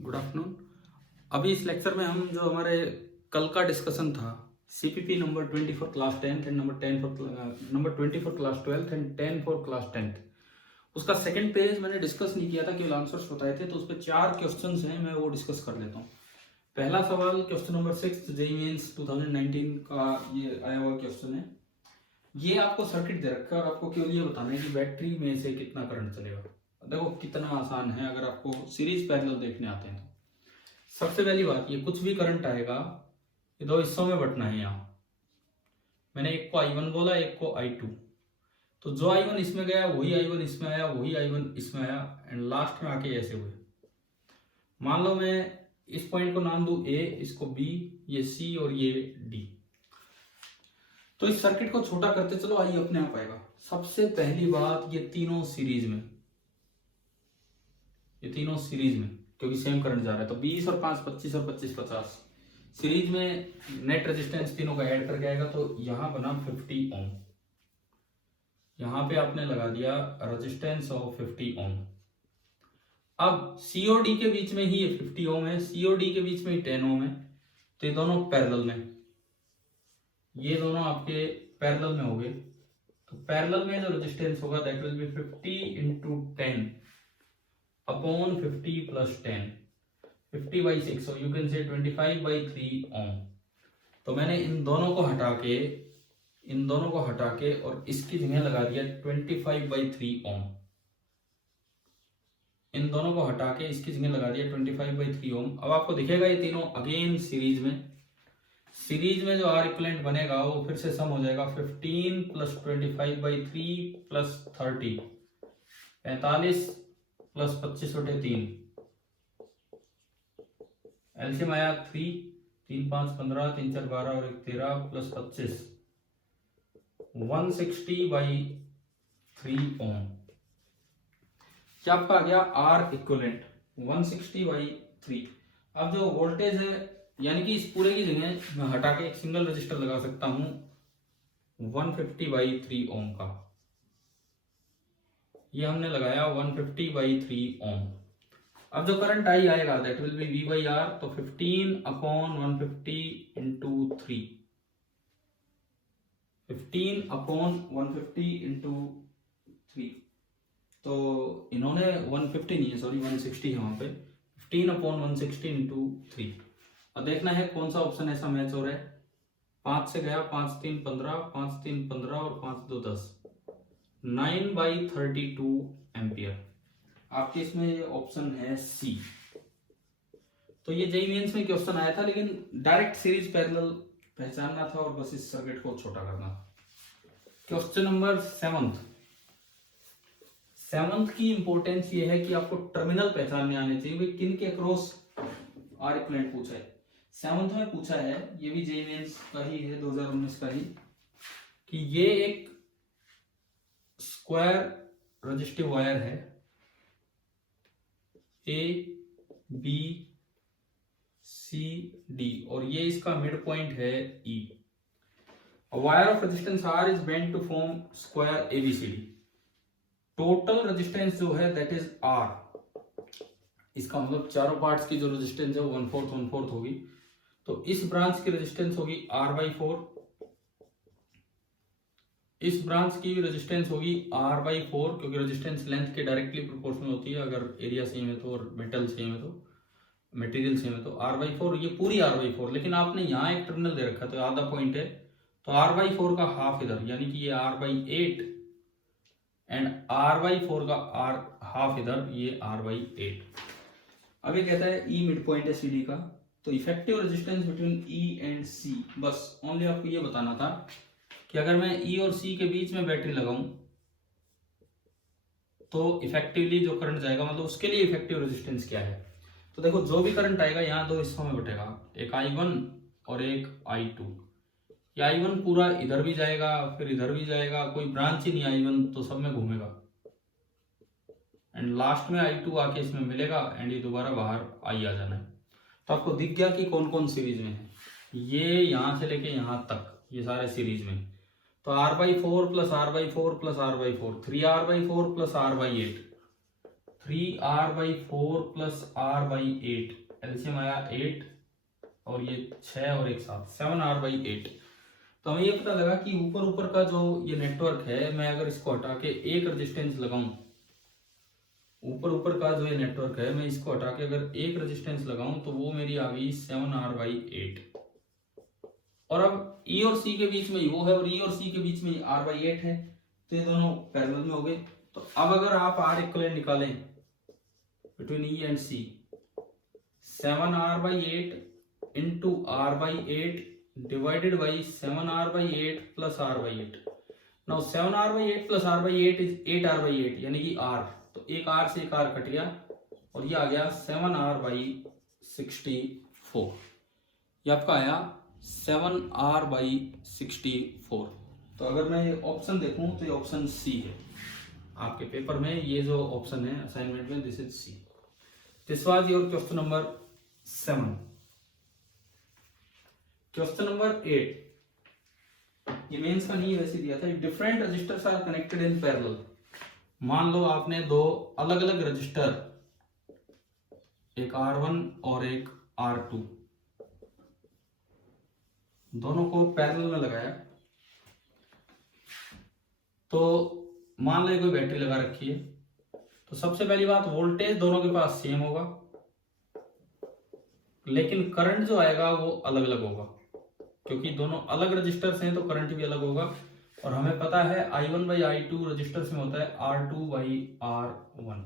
Good afternoon. अभी इस lecture में हम जो हमारे कल का डिस्कशन था CPP number 20 for class 10th and number 20 for class 12th and 10 for class 10th, उसका सेकंड पेज मैंने डिस्कस नहीं किया था, केवल आंसर्स बताए थे। तो उस पर 4 क्वेश्चंस हैं, मैं वो डिस्कस कर लेता हूँ। पहला सवाल क्वेश्चन नंबर 6 जेईई मेंस 2019 का ये आया हुआ क्वेश्चन है। ये आपको सर्किट दे रखा है और आपको केवल ये बताना है कि बैटरी में से कितना करंट चलेगा। देखो कितना आसान है अगर आपको सीरीज पैरेलल देखने आते हैं तो। सबसे पहली बात, ये कुछ भी करंट आएगा ये दो हिस्सों में बंटना है। यहाँ मैंने एक को I1 बोला, एक को I2। तो जो I1 इसमें गया वही I1 इसमें आया, वही I1 इसमें आया, एंड लास्ट में आके ऐसे हुए। मान लो मैं इस पॉइंट को नाम दूं A, इसको B, ये C और ये D। तो इस सर्किट को छोटा करते चलो, आई अपने आप आएगा। सबसे पहली बात, ये तीनों सीरीज में, ये तीनों सीरीज में क्योंकि सेम करंट जा रहा है। तो 20 और 5 25 और 25 50 सीरीज में नेट रेजिस्टेंस तीनों का ऐड करके आएगा। तो यहां बना 50 ओम, यहां पे आपने लगा दिया रेजिस्टेंस ऑफ 50 ओम। अब सी और डी के बीच में ही ये 50 ओम है, सी और डी के बीच में ही 10 ओम है। तो ये दोनों पैरेलल में, ये दोनों आपके पैरेलल में हो गए। तो पैरेलल में जो रेजिस्टेंस होगा that will be 50 into 10 upon 50 plus 10, 50 by 6, so you can say 25 by 3 ओम। तो मैंने इन दोनों को हटा के और इसकी जगह लगा दिया 25 बाई 3 ओम। इन दोनों को हटा के इसकी जगह लगा दिया 25 बाई 3 ओम। अब आपको दिखेगा ये तीनों अगेन सीरीज में जो आर इक्विवेलेंट बनेगा वो फिर से सम हो जाएगा 15 प्लस 25 बाई 3 प्लस 30, 45 प्लस 25 बटे 3, एलसीएम आया 3, 3 5 15, 3 4 12 और 1 13 प्लस 25, 160 बाई 3 ओम। क्या आपका आ गया आर इक्विवेलेंट 160 बाई 3। अब जो वोल्टेज है यानी कि इस पूरे की जगह मैं हटा के एक सिंगल रजिस्टर लगा सकता हूं 150 बाई 3 ओम का। ये हमने लगाया 150 बाई 3 ओम। अब जो करंट आई आएगा that will be V by R। तो 15 अपॉन 150 इंटू 3, 15 अपॉन 150 इंटू 3। तो इन्होंने 150 नहीं है, सॉरी 160 है वहां पे। 15 अपॉन 160 इंटू 3। अब देखना है कौन सा ऑप्शन ऐसा मैच हो रहा है। 5 से गया, 5 3 15, 5 3 15 और 5 2 10, 9 बाई 32 एम्पियर। आपके इसमें ये ऑप्शन है सी। तो ये जेईई मेंस में क्वेश्चन आया था, लेकिन डायरेक्ट सीरीज पैरेलल पहचानना था और बस इस सर्किट को छोटा करना था। क्वेश्चन नंबर 7th की इंपॉर्टेंस ये है कि आपको टर्मिनल पहचानने आने चाहिए। भाई किन के अक्रॉस आर इक्विवेलेंट पूछा है, 7th में पूछा है। ये भी जेईई मेंस का ही है, 2019 का ही, कि ये एक स्क्वायर रेजिस्टिव वायर है ए बी सी डी और ये इसका मिड पॉइंट है E. Wire of resistance R is bent to form square ABCD. Total resistance जो है दैट इज आर। इसका मतलब चारों पार्ट्स की जो रेजिस्टेंस है वो 1/4 होगी। तो इस ब्रांच की रेजिस्टेंस होगी R/4, इस ब्रांच की रेजिस्टेंस होगी R/4, क्योंकि रेजिस्टेंस लेंथ के डायरेक्टली प्रोपोर्शनल होती है अगर एरिया सेम है तो और मेटल सेम है तो, मटेरियल सेम है तो R/4। ये पूरी R/4, लेकिन आपने यहाँ एक टर्मिनल दे रखा तो आधा पॉइंट है, तो R/4 का हाफ इधर, यानी कि ये R/8 एंड R/4 का हाफ इधर, ये R/8। अब ये कहता है ई मिड पॉइंट है सी डी का। तो effective resistance between E and C, बस ओनली आपको ये बताना था कि अगर मैं ई और सी के बीच में बैटरी लगाऊं तो इफेक्टिवली जो करंट जाएगा, मतलब उसके लिए इफेक्टिव रेजिस्टेंस क्या है। तो देखो जो भी करंट आएगा यहाँ दो हिस्सों में बटेगा, एक I1 और एक I2। ये I1 पूरा इधर भी जाएगा फिर इधर भी जाएगा, कोई ब्रांच ही नहीं I1 तो सब में घूमेगा, एंड लास्ट में I2 आके इसमें मिलेगा एंड ये दोबारा बाहर आई आ जाना है। तो आपको दिख गया कि कौन कौन सीरीज में है। ये यहां से लेके यहां तक ये सारे सीरीज में। तो R/4 plus R/4 plus R/4, 3R/4 plus R/8, 3r/4 plus r/8, LCM आया 8 और ये 6 और एक 7, 7r/8। तो हमें ये पता लगा कि ऊपर ऊपर का जो ये नेटवर्क है, मैं अगर इसको हटा के एक रेजिस्टेंस लगाऊं, ऊपर ऊपर का जो ये नेटवर्क है मैं इसको हटा के अगर एक रेजिस्टेंस लगाऊं तो वो मेरी आ गई 7r/8। और अब E और C के बीच में वो है और E और C के बीच में r/8 है, तो ये दोनों पैरेलल में हो गए। तो अब अगर आप R इक्विवेलेंट निकालें between E and C, 7r/8 into r/8 divided by 7r/8 plus r/8। Now 7r/8 plus r/8 is 8r/8 यानी कि r, तो एक r से एक r कट गया और ये आ गया 7r/64। ये आपका आया 7r/64। तो अगर मैं ये ऑप्शन देखूं तो ये ऑप्शन सी है आपके पेपर में, ये जो ऑप्शन है असाइनमेंट में, this is C. This was your question number 7। Question number 8, ये मेंस का नहीं वैसे दिया था। Different resistors are connected in parallel. मान लो आपने दो अलग अलग रजिस्टर, एक R1 और एक R2, दोनों को पैरेलल में लगाया। तो मान लो कोई बैटरी लगा रखी है, तो सबसे पहली बात वोल्टेज दोनों के पास सेम होगा, लेकिन करंट जो आएगा वो अलग अलग होगा, क्योंकि दोनों अलग रजिस्टर्स हैं तो करंट भी अलग होगा। और हमें पता है I1/I2 रजिस्टर्स में होता है R2/R1।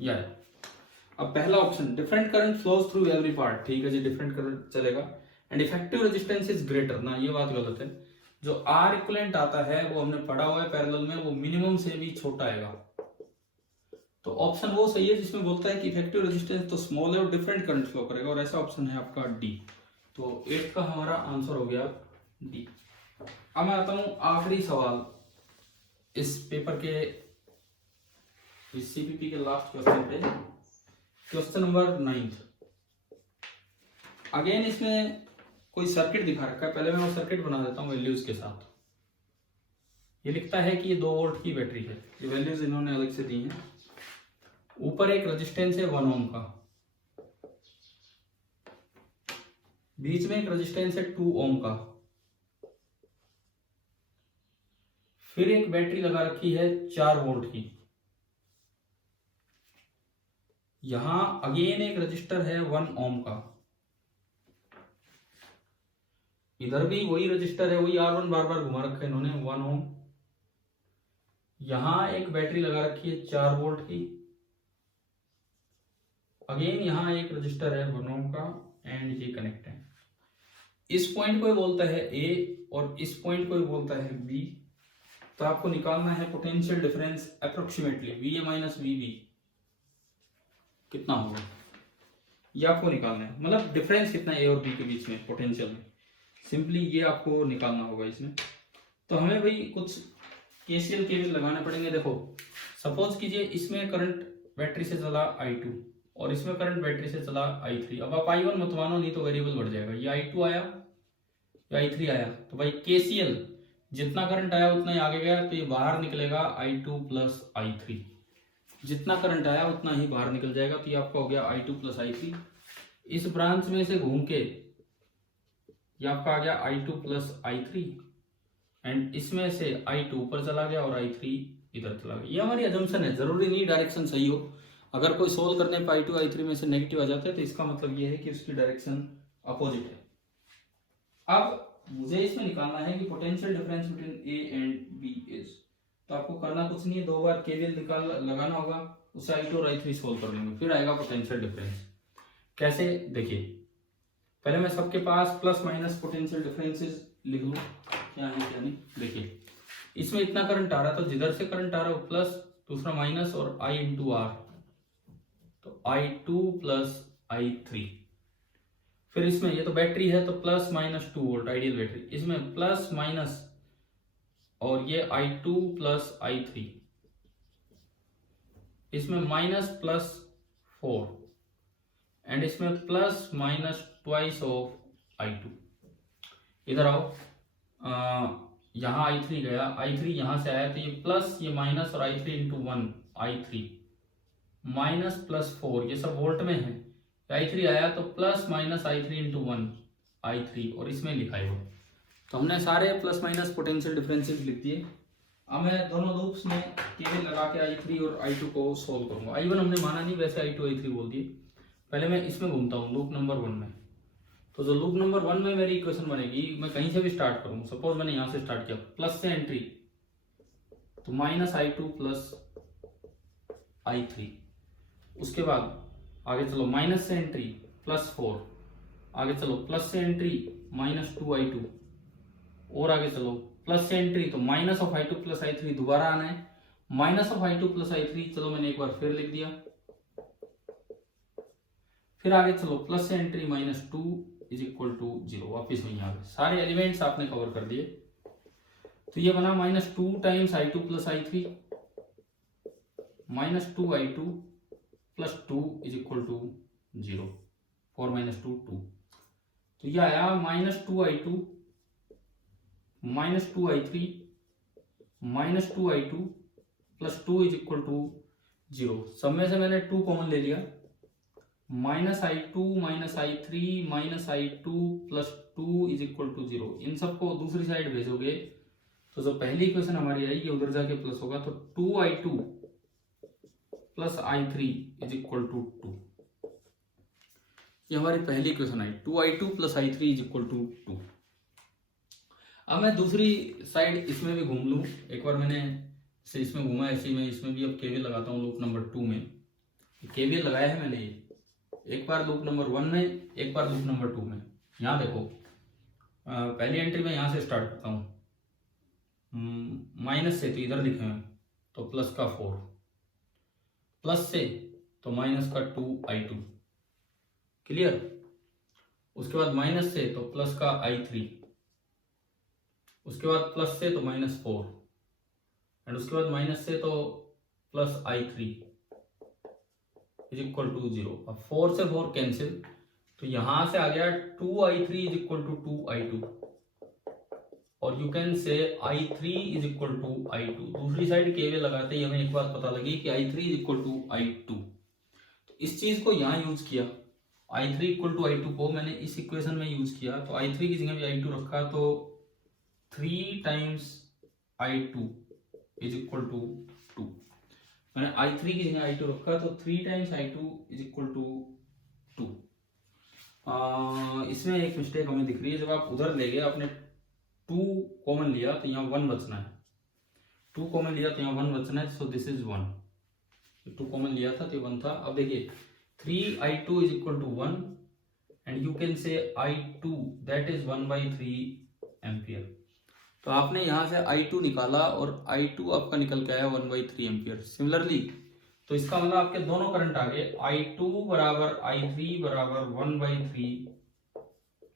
या अब पहला option, different current flows through every part, ठीक है जी, डिफरेंट करंट चलेगा। And effective resistance is greater, ना ये बात गलत है। जो R इक्विवेलेंट आता है वो हमने पढ़ा हुआ है पैरेलल में, वो मिनिमम से भी छोटा आएगा। तो ऑप्शन वो सही है जिसमें बोलता है कि इफेक्टिव रेजिस्टेंस तो स्मॉल है और डिफरेंट करंट फ्लो करेगा, और ऐसा ऑप्शन है आपका डी। तो 8 का हमारा आंसर हो गया डी। अब मैं आता हूं आखिरी सवाल इस पेपर के, इस सीपीपी के लास्ट क्वेश्चन पे, क्वेश्चन नंबर 9। अगेन इसमें कोई सर्किट दिखा रखा है, पहले मैं वो सर्किट बना देता हूँ वैल्यूज के साथ। ये लिखता है कि ये 2 वोल्ट की बैटरी है, ये वैल्यूज इन्होंने अलग से दी हैं। ऊपर एक रेजिस्टेंस है 1 ओम का, बीच में एक रेजिस्टेंस है 2 ओम का, फिर एक बैटरी लगा रखी है 4 वोल्ट की, यहां अगेन एक रजिस्टर है 1 ओम का, इधर भी वही रजिस्टर है, वही R1 बार बार घुमा रखा है इन्होंने 1 ओम, यहां एक बैटरी लगा रखी है 4 वोल्ट की, अगेन यहां एक रजिस्टर है 1 ओम का, एंड ये कनेक्ट है। इस पॉइंट को बोलता है ए और इस पॉइंट को बोलता है बी। तो आपको निकालना है potential difference approximately VA minus VB कितना होगा, ये आपको निकालना है, मतलब डिफरेंस कितना है ए और बी के बीच में पोटेंशियल में, सिंपली ये आपको निकालना होगा इसमें। तो हमें भाई कुछ KCL KVL लगाने पड़ेंगे। देखो सपोज कीजिए इसमें करंट बैटरी से चला I2 और इसमें करंट बैटरी से चला I3। अब आप I1 मत मानो, नहीं तो वेरिएबल बढ़ जाएगा। ये I2 आया या I3 आया, तो भाई KCL जितना करंट आया उतना ही आगे गया, तो ये बाहर निकलेगा I2 प्लस I3, जितना करंट आया उतना ही बाहर निकल जाएगा, तो ये आपका हो गया I2 प्लस I3। इस ब्रांच में से घूम के ये आपका आ गया I2 प्लस I3, एंड इसमें से I2 ऊपर चला गया और I3 इधर चला गया। ये हमारी अजम्पशन है, जरूरी नहीं डायरेक्शन सही हो। अगर कोई सोल्व करने पर I2 I3 में से नेगेटिव आ जाता है तो इसका मतलब ये है कि उसकी डायरेक्शन अपोजिट है। अब मुझे इसमें निकालना है कि potential difference between A and B is, तो आपको करना कुछ नहीं है, 2 बार केवीएल लगाना होगा, उससे I2 और I3 सोल्व कर लेंगे, फिर आएगा पोटेंशियल डिफरेंस। कैसे, देखिए पहले मैं सबके पास प्लस माइनस पोटेंशियल डिफरेंसेस लिख लूं, क्या है क्या नहीं। देखिए इसमें इतना करंट आ रहा था, जिधर से करंट आ रहा है प्लस, दूसरा माइनस, और I इंटू आर, तो I2 प्लस I3। फिर इसमें ये तो बैटरी है तो plus minus 2 volt ideal battery, इसमें प्लस माइनस, और ये I2 प्लस I3, इसमें माइनस प्लस 4, एंड इसमें plus minus twice of I2। इधर आओ, यहाँ I3 गया, I3 यहां से आया, तो ये प्लस ये माइनस और I3 into 1 I3 minus plus 4, ये सब वोल्ट में है। i3 आया तो plus minus i3 into 1 i3, और इसमें लिखा है। तो हमने सारे प्लस माइनस पोटेंशियल डिफरेंसेस लिख दिए। अब मैं दोनों लूप्स में केवल लगा के i3 और i2 को सोल्व करूंगा। i1 हमने माना नहीं, वैसे i2 i3 बोल दिए। पहले मैं इसमें घूमता हूँ लूप नंबर 1 में। तो जो लूप नंबर 1 में मेरी इक्वेशन बनेगी, मैं कहीं से भी स्टार्ट करूँ, सपोज मैंने यहाँ से स्टार्ट किया प्लस से एंट्री, तो माइनस i2 प्लस i3। उसके बाद आगे चलो माइनस से एंट्री प्लस 4, आगे चलो प्लस से एंट्री माइनस 2i2, और आगे चलो प्लस से एंट्री तो minus of i2 plus i3 दोबारा आना है, minus of i2 plus i3, चलो मैंने एक बार फिर लिख दिया। फिर आगे चलो प्लस से entry minus 2 is equal to 0, वापिस वहीं आ गए। सारे एलिमेंट्स आपने कवर कर दिए। तो ये बना minus 2 times i2 plus i3, minus 2i2 plus 2 is equal to 0, 4 minus 2 2। तो ये आया minus 2i2 minus 2i3 minus 2i2 plus 2 is equal to 0। सब में से मैंने 2 कॉमन ले लिया, minus i2 minus i3 minus i2 plus 2 is equal to 0। इन सबको दूसरी साइड भेजोगे तो जो पहली इक्वेशन हमारी आएगी उधर जाके प्लस होगा, तो 2i2 plus i3 is equal to 2। ये हमारी पहली इक्वेशन आई, 2i2 plus i3 is equal to 2। अब मैं दूसरी साइड इसमें भी घूम लूँ। एक बार मैंने से इसमें घूमा, ऐसे ही मैं इसमें भी अब केवीएल लगाता हूँ लूप नंबर 2 में। केवीएल लगाया है मैंने, एक बार लूप नंबर 1 में, एक बार लूप नंबर 2 में। यहाँ देखो पहली एंट्री में यहाँ से स्टार्ट करता हूँ, माइनस से तो इधर लिखे हैं तो प्लस का 4, प्लस से तो माइनस का 2i2, क्लियर। उसके बाद माइनस से तो प्लस का i3, उसके बाद प्लस से तो माइनस 4, एंड उसके बाद माइनस से तो plus i3 is equal to 0। अब 4 से 4 कैंसिल, तो यहां से आ गया 2i3 is equal to 2i2, और यू कैन से i3 is equal to i2। दूसरी साइड केवीएल लगाते ही हमें एक बात पता लगी कि i3 is equal to i2। तो इस चीज को यहां यूज किया, i3 इक्वल टू i2 को मैंने इस इक्वेशन में यूज किया। तो i3 की जगह भी i2 रखा, तो 3 times i2 is equal to 2। मैंने i3 की जगह i2 रखा, तो 3 times i2 is equal to 2। इसमें एक मिस्टेक हमें दिख रही है, जब आप उधर ले गए आपने 2 कॉमन लिया तो यहाँ 1 बचना है, 2 कॉमन लिया तो यहाँ 1 बचना है, सो दिस इज 1। 2 कॉमन लिया था तो 1 था। अब देखिए 3i2 is equal to 1, and you can say i2 that is 1/3 ampere. तो आपने यहाँ से i2 निकाला और i2 आपका निकल के आया 1/3 एम्पियर। सिमिलरली तो इसका मतलब आपके दोनों करंट आ गए, i2 बराबर i3 बराबर 1/3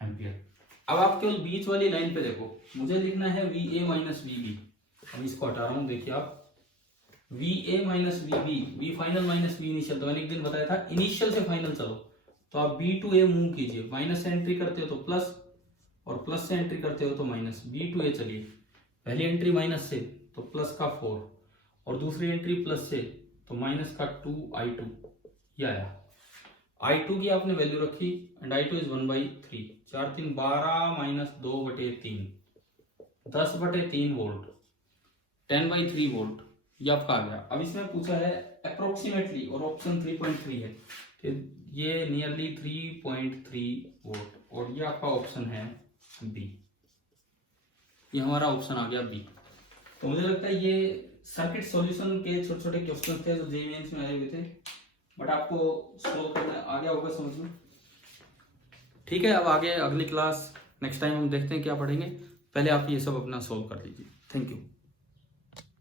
एम्पियर। अब आप केवल बीच वाली लाइन पे देखो, मुझे लिखना है VA माइनस VB। अब इसको हटा रहा हूं, देखिए आप VA minus VB, V final minus V initial. तो मैंने एक दिन बताया था इनिशियल से फाइनल चलो, तो आप B टू A मूव कीजिए। माइनस से एंट्री करते हो तो प्लस, और प्लस से एंट्री करते हो तो माइनस। B टू A चलिए, पहली एंट्री माइनस से तो प्लस का 4, और दूसरी एंट्री प्लस से तो माइनस का 2i2। ये आया i2 की आपने वैल्यू रखी, and i2 is 1/3। 4 3 12 minus 2/3, 10/3 volt, 10/3 volt, ये आपका आ गया। अब इसमें पूछा है अप्रोक्सीमेटली, और ऑप्शन 3.3 है, तो ये नियरली 3.3 वोल्ट, और ये आपका ऑप्शन है बी। ये हमारा ऑप्शन आ गया बी। तो मुझे लगता है ये सर्किट सॉल्यूशन के छोटे छोटे क्वेश्चन थे जो जेईई मेंस में आए हुए थे, बट आपको सोल्व करना आ गया होगा समझ में। ठीक है, अब आगे अगली क्लास नेक्स्ट टाइम हम देखते हैं क्या पढ़ेंगे। पहले आप ये सब अपना सोल्व कर लीजिए। Thank you.